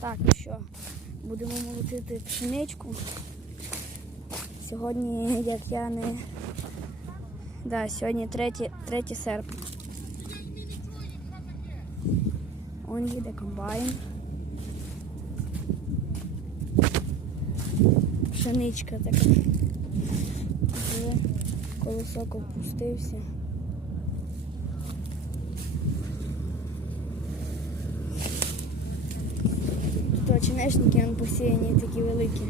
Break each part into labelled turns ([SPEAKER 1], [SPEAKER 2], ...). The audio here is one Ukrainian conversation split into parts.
[SPEAKER 1] Так, ну що, будемо молотити пшеничку. Сьогодні, як я не. Да, сьогодні 3, 3 серпня. Он їде комбайн. Пшеничка така. Колосок опустився. Тут оченешники он посіяні такі великі.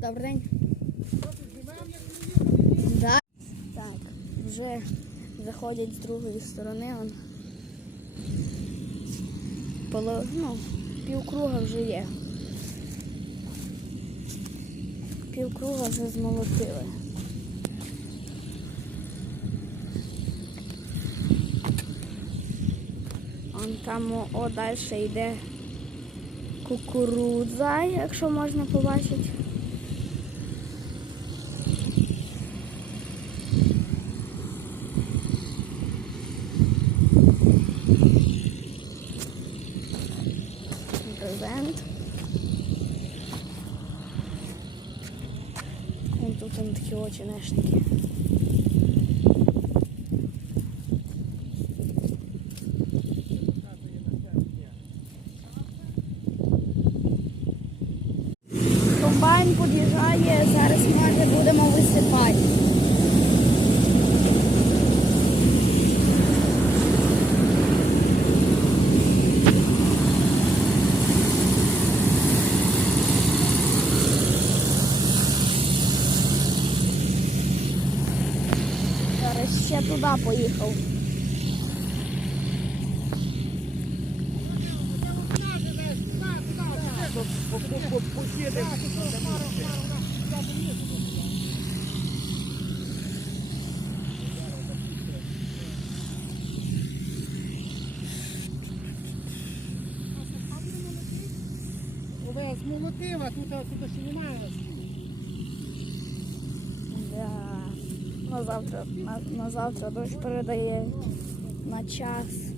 [SPEAKER 1] Добрий день. Да. Так, вже заходять з другої сторони. Он. Поло... Ну, півкруга вже є. Півкруга вже змолотили. Вон там о, о далі йде кукурудза, якщо можна побачити. Презент. Вон тут там такі очі нешники. Комбайн під'їжджає, зараз ми будемо висипати. Ще туди поїхав.
[SPEAKER 2] Овес молотила, тут, тут ще немає.
[SPEAKER 1] Да. На завтра, на, на завтра дощ передає на час.